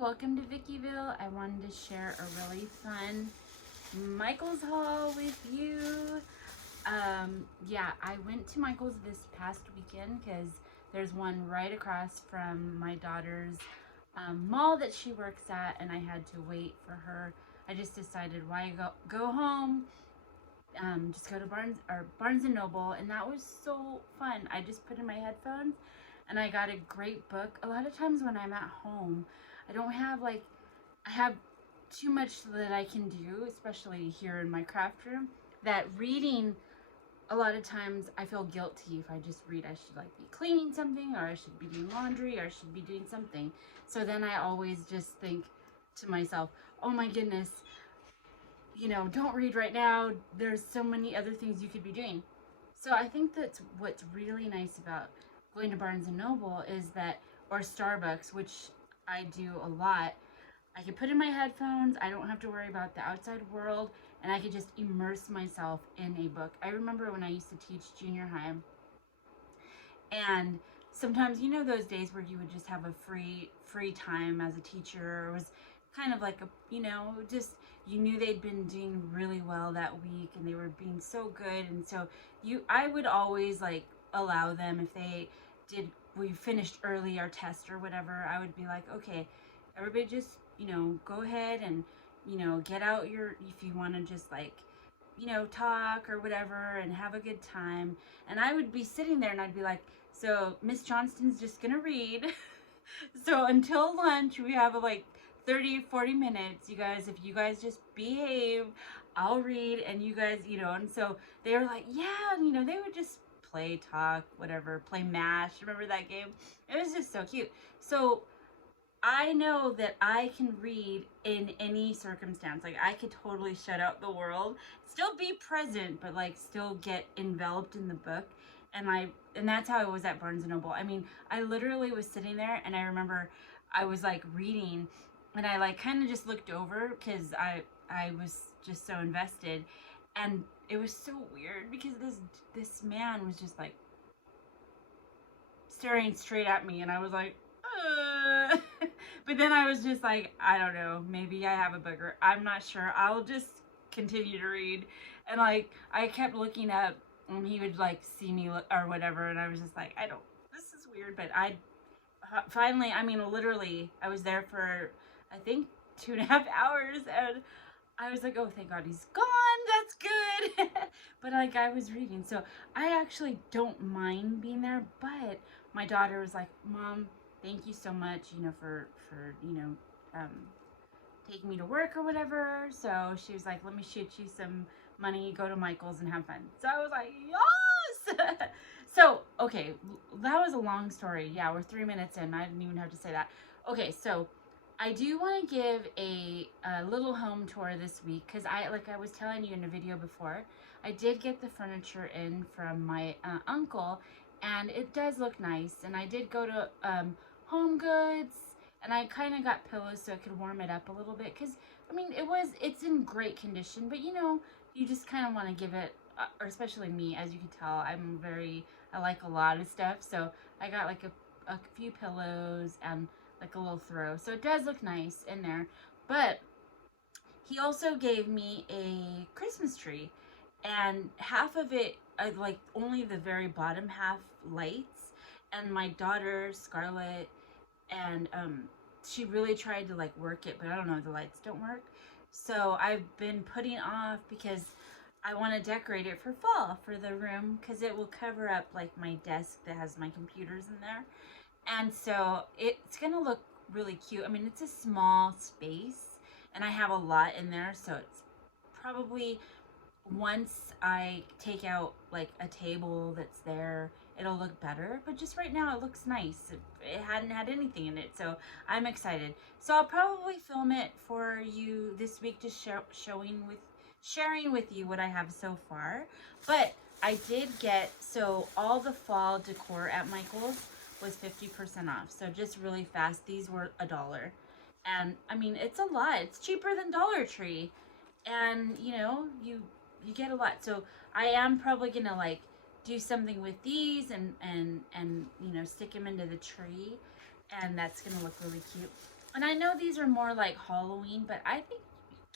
Welcome to Vickyville. I wanted to share a really fun Michael's haul with you. Yeah, I went to Michael's this past weekend because there's one right across from my daughter's mall that she works at, and I had to wait for her. I just decided why go home, just go to Barnes and Noble, and that was so fun. I just put in my headphones and I got a great book. A lot of times when I'm at home, I don't have I have too much that I can do, especially here in my craft room, that reading, a lot of times I feel guilty if I just read. I should be cleaning something, or I should be doing laundry, or I should be doing something. So then I always just think to myself, oh my goodness, don't read right now. There's so many other things you could be doing. So I think that's what's really nice about going to Barnes and Noble is that, or Starbucks, which I do a lot. I can put in my headphones. I don't have to worry about the outside world, and I can just immerse myself in a book. I remember when I used to teach junior high, and sometimes those days where you would just have a free time as a teacher. It was kind of like just you knew they'd been doing really well that week and they were being so good, and so I would always allow them, if we finished early our test or whatever, I would be like, okay, everybody just go ahead and get out if you want to just talk or whatever and have a good time. And I would be sitting there and I'd be like, so Miss Johnston's just gonna read. So until lunch we have 30-40 minutes, you guys. If you guys just behave, I'll read, and you guys, and so they were like, yeah, and they would just play, talk, whatever, play MASH. Remember that game? It was just so cute. So I know that I can read in any circumstance. I could totally shut out the world, still be present, but still get enveloped in the book. And that's how I was at Barnes and Noble. I mean, I literally was sitting there, and I remember I was reading, and I kind of just looked over because I was just so invested, and it was so weird because this man was just staring straight at me, and I was like, but then I was just I don't know, maybe I have a booger. I'm not sure. I'll just continue to read. And I kept looking up, and he would see me or whatever, and I was just this is weird. But I finally, I mean, literally, I was there for, I think, 2.5 hours, and I was like, oh, thank God he's gone. That's good. But I was reading, so I actually don't mind being there. But my daughter was like, Mom, thank you so much, for taking me to work or whatever. So she was like, let me shoot you some money, go to Michael's and have fun. So I was like, yes. So, okay, that was a long story. Yeah, we're 3 minutes in. I didn't even have to say that. Okay, so I do want to give a little home tour this week because I was telling you in a video before, I did get the furniture in from my uncle, and it does look nice. And I did go to Home Goods, and I kind of got pillows so it could warm it up a little bit because I mean it's in great condition, but you just kind of want to give it, or especially me, as you can tell, I like a lot of stuff, so I got a few pillows and a little throw, so it does look nice in there. But he also gave me a Christmas tree, and half of it, only the very bottom half lights, and my daughter Scarlett, and she really tried to work it, but I don't know, the lights don't work. So I've been putting off because I want to decorate it for fall for the room, because it will cover up my desk that has my computers in there. And so it's gonna look really cute. I mean, it's a small space and I have a lot in there, so it's probably, once I take out a table that's there, it'll look better. But just right now it looks nice. It hadn't had anything in it, so I'm excited. So I'll probably film it for you this week, just sharing with you what I have so far. But I did get, so all the fall decor at Michael's was 50% off. So just really fast, these were $1. And I mean, it's a lot. It's cheaper than Dollar Tree. And you get a lot. So I am probably gonna do something with these and stick them into the tree, and that's gonna look really cute. And I know these are more like Halloween, but I think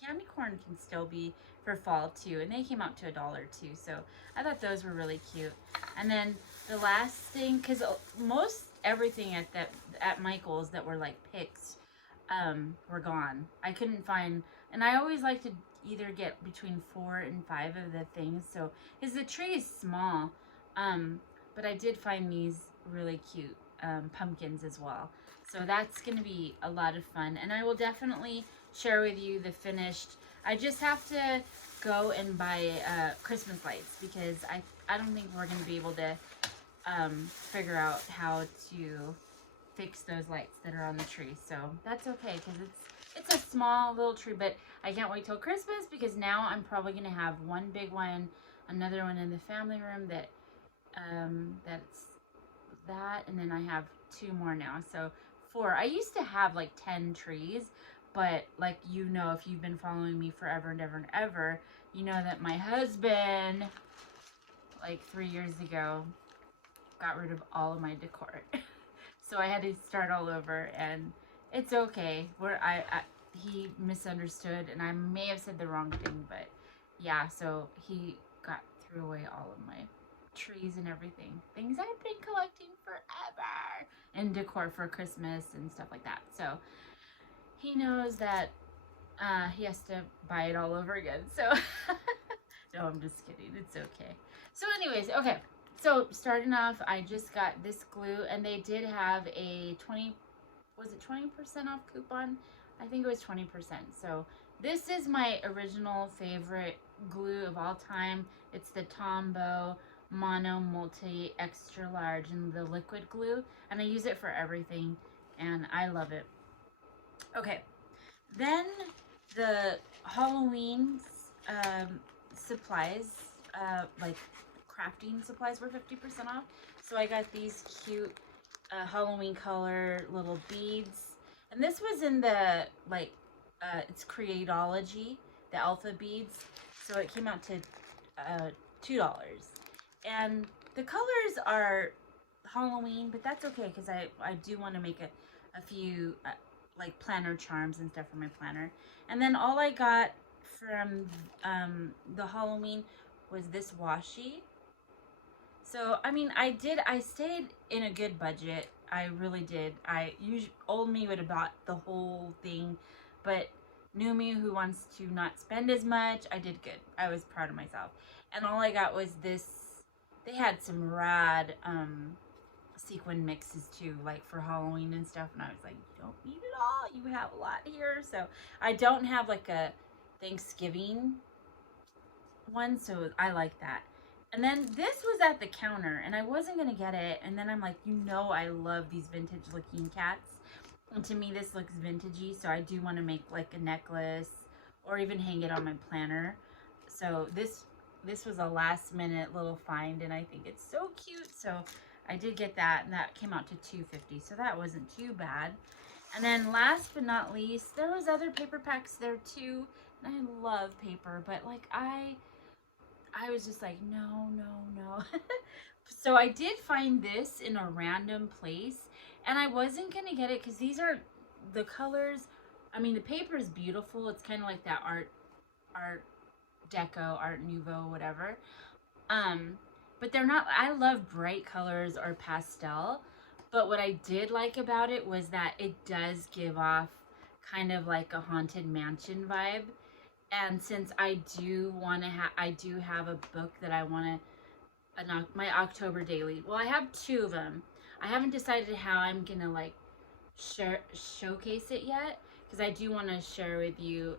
candy corn can still be for fall too. And they came out to $1 too. So I thought those were really cute. And then the last thing, because most everything at Michael's that were like picks were gone. I couldn't find, and I always like to either get between 4 and 5 of the things. So, because the tree is small, but I did find these really cute pumpkins as well. So that's going to be a lot of fun, and I will definitely share with you the finished. I just have to go and buy Christmas lights because I don't think we're going to be able to figure out how to fix those lights that are on the tree. So that's okay because it's a small little tree, but I can't wait till Christmas because now I'm probably gonna have one big one, another one in the family room that's that, and then I have 2 more now. So 4. I used to have like 10 trees, but like if you've been following me forever and ever and ever, you know that my husband like 3 years ago got rid of all of my decor. So I had to start all over, and it's okay. He misunderstood, and I may have said the wrong thing, but yeah. So he threw away all of my trees and everything, things I've been collecting forever, and decor for Christmas and stuff like that. So he knows that he has to buy it all over again. So no, I'm just kidding. It's okay. So, anyways, okay. So starting off, I just got this glue, and they did have a 20% off coupon? I think it was 20%. So this is my original favorite glue of all time. It's the Tombow Mono Multi Extra Large in the liquid glue, and I use it for everything, and I love it. Okay, then the Halloween supplies, like crafting supplies, were 50% off. So I got these cute Halloween color little beads, and this was in the it's Creatology, the alpha beads. So it came out to $2, and the colors are Halloween, but that's okay because I do want to make a few like planner charms and stuff for my planner. And then all I got from the Halloween was this washi. So, I mean, I stayed in a good budget. I really did. Old me would have bought the whole thing, but new me who wants to not spend as much, I did good. I was proud of myself. And all I got was this. They had some rad sequin mixes too, like for Halloween and stuff. And I was like, you don't need it all. You have a lot here. So I don't have like a Thanksgiving one, so I like that. And then this was at the counter, and I wasn't going to get it. And then I'm like, I love these vintage looking cats. And to me, this looks vintagey, so I do want to make like a necklace or even hang it on my planner. So this was a last minute little find, and I think it's so cute. So I did get that, and that came out to $2.50, so that wasn't too bad. And then last but not least, there was other paper packs there too. And I love paper, but like I was just like, no. So I did find this in a random place, and I wasn't going to get it because these are the colors. I mean, the paper is beautiful. It's kind of like that art deco, art nouveau, whatever. But they're not, I love bright colors or pastel. But what I did like about it was that it does give off kind of like a haunted mansion vibe. And since I do have a book that I want to, my October daily. Well, I have 2 of them. I haven't decided how I'm gonna like showcase it yet because I do want to share with you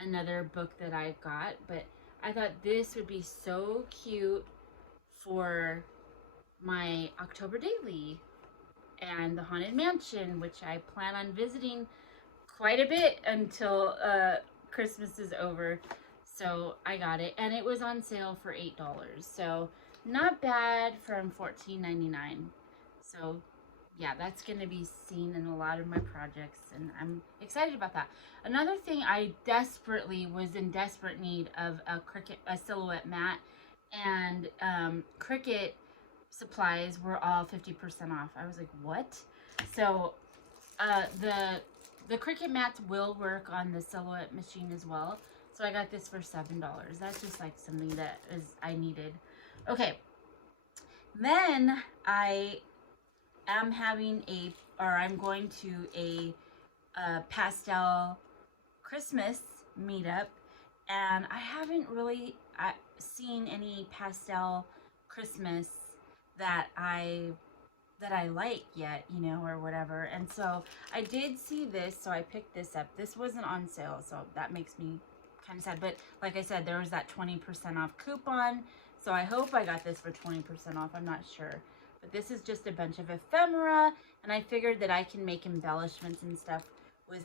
another book that I got. But I thought this would be so cute for my October daily and the Haunted Mansion, which I plan on visiting quite a bit until Christmas is over. So I got it, and it was on sale for $8. So not bad from $14.99. So yeah, that's going to be seen in a lot of my projects, and I'm excited about that. Another thing, I was in desperate need of a silhouette mat, and Cricut supplies were all 50% off. I was like, what? So the Cricut mats will work on the Silhouette machine as well. So I got this for $7. That's just like something that I needed. Okay. Then I am I'm going to a pastel Christmas meetup, and I haven't really seen any pastel Christmas that I like yet, you know, or whatever. And so I did see this, so I picked this up. This wasn't on sale, so that makes me kind of sad. But like I said, there was that 20% off coupon, so I hope I got this for 20% off. I'm not sure. But this is just a bunch of ephemera, and I figured that I can make embellishments and stuff with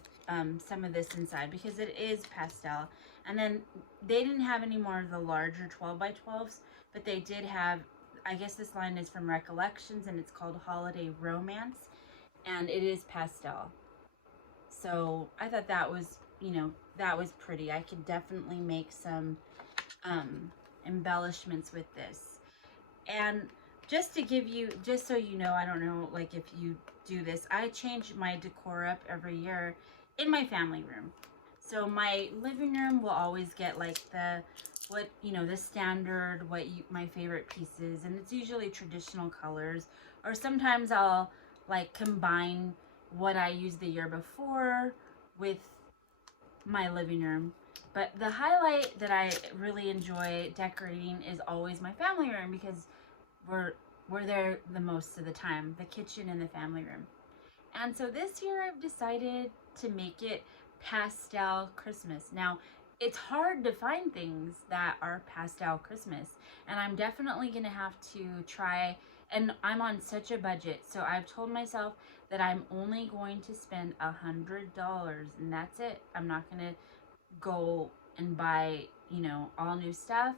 some of this inside because it is pastel. And then they didn't have any more of the larger 12 by 12s, but they did have, I guess this line is from Recollections, and it's called Holiday Romance, and it is pastel. So I thought that was, you know, that was pretty. I could definitely make some embellishments with this. And just to give you, just so you know, I don't know, like if you do this, I change my decor up every year in my family room. So my living room will always get like the standard, my favorite pieces, and it's usually traditional colors, or sometimes I'll like combine what I used the year before with my living room. But the highlight that I really enjoy decorating is always my family room, because we're there the most of the time, the kitchen and the family room. And so this year I've decided to make it pastel Christmas. Now, it's hard to find things that are pastel Christmas, and I'm definitely gonna have to try, and I'm on such a budget, so I've told myself that I'm only going to spend $100, and that's it. I'm not gonna go and buy, you know, all new stuff.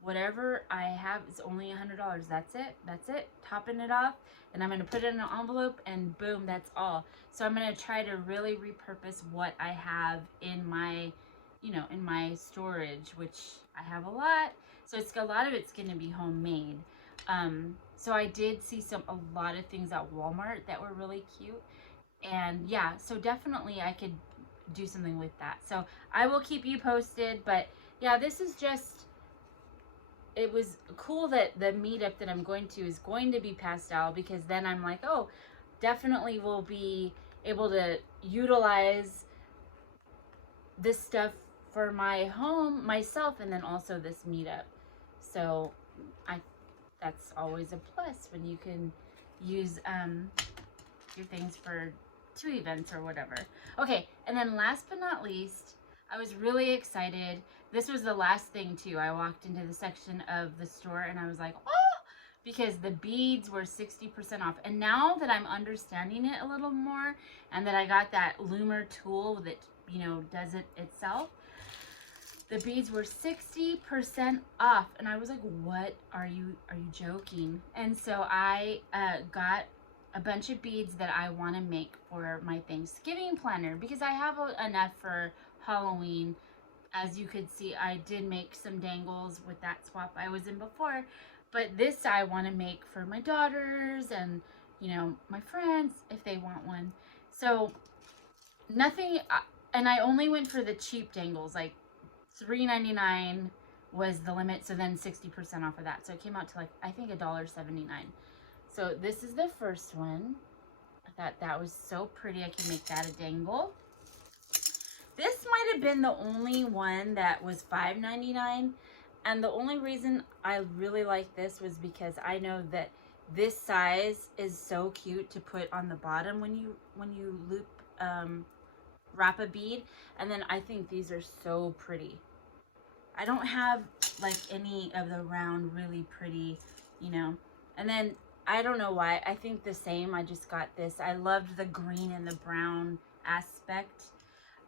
Whatever I have is only $100. That's it. Topping it off, and I'm gonna put it in an envelope, and boom, that's all. So I'm gonna try to really repurpose what I have in my, you know, in my storage, which I have a lot. So a lot of it's gonna be homemade. So I did see a lot of things at Walmart that were really cute, and yeah, so definitely I could do something with that. So I will keep you posted. But yeah, this is just, it was cool that the meetup that I'm going to is going to be pastel, because then I'm like, oh, definitely will be able to utilize this stuff for my home, myself, and then also this meetup. So that's always a plus when you can use your things for 2 events or whatever. Okay, and then last but not least, I was really excited. This was the last thing too. I walked into the section of the store and I was like, oh, because the beads were 60% off. And now that I'm understanding it a little more, and that I got that loomer tool that, you know, does it itself, the beads were 60% off. And I was like, what, are you joking? And so I got a bunch of beads that I want to make for my Thanksgiving planner, because I have enough for Halloween. As you could see, I did make some dangles with that swap I was in before, but this I want to make for my daughters and, you know, my friends if they want one. So nothing, and I only went for the cheap dangles, like $3.99 was the limit, so then 60% off of that. So it came out to like, I think $1.79. So this is the first one. I thought that was so pretty. I can make that a dangle. This might have been the only one that was $5.99. And the only reason I really like this was because I know that this size is so cute to put on the bottom when you loop, wrap a bead. And then I think these are so pretty. I don't have like any of the round really pretty, you know. And then I don't know why, I think the same, I just got this. I loved the green and the brown aspect.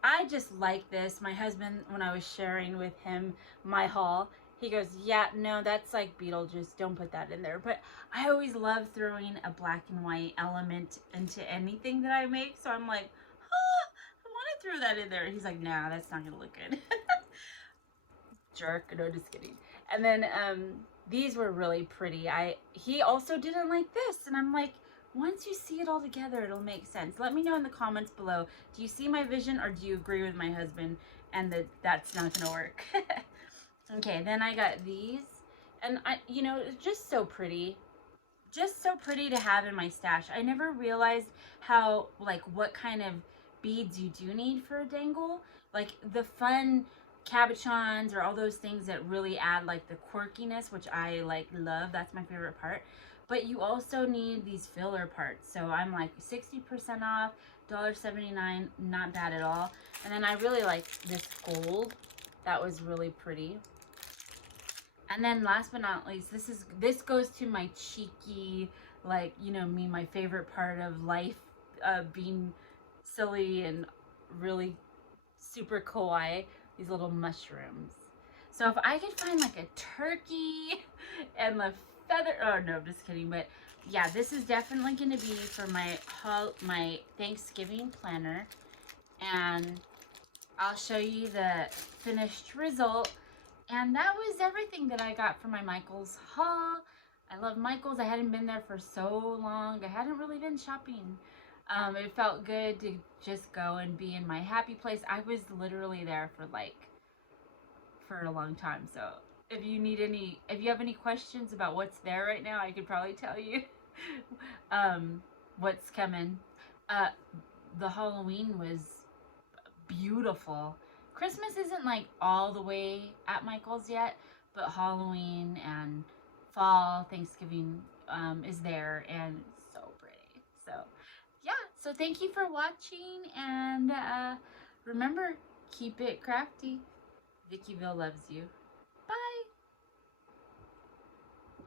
I just like this. My husband, when I was sharing with him my haul, he goes, yeah, no, that's like Beetlejuice, don't put that in there. But I always love throwing a black and white element into anything that I make. So I'm like, oh, I want to throw that in there. He's like, nah, that's not gonna look good. Jerk. No, just kidding. And then these were really pretty. He also didn't like this, and I'm like, once you see it all together, it'll make sense. Let me know in the comments below. Do you see my vision, or do you agree with my husband and that's not gonna work? Okay, then I got these, and it's just so pretty. Just so pretty to have in my stash. I never realized how, like, what kind of beads you do need for a dangle. Like the fun cabochons or all those things that really add like the quirkiness, which I like love. That's my favorite part. But you also need these filler parts. So I'm like 60% off, $1.79, not bad at all. And then I really like this gold. That was really pretty. And then last but not least, this goes to my cheeky, like, me, my favorite part of life, being silly and really super kawaii, these little mushrooms. So if I could find like a turkey and the feather, oh no, I'm just kidding, but yeah, this is definitely going to be for my Thanksgiving planner, and I'll show you the finished result. And that was everything that I got for my Michaels haul. I love Michaels. I hadn't been there for so long. I hadn't really been shopping. It felt good to just go and be in my happy place. I was literally there for a long time. So if you have any questions about what's there right now, I could probably tell you what's coming. The Halloween was beautiful. Christmas isn't like all the way at Michael's yet, but Halloween and fall, Thanksgiving is there, and it's so pretty. So yeah, so thank you for watching, and remember, keep it crafty. Vickyville loves you.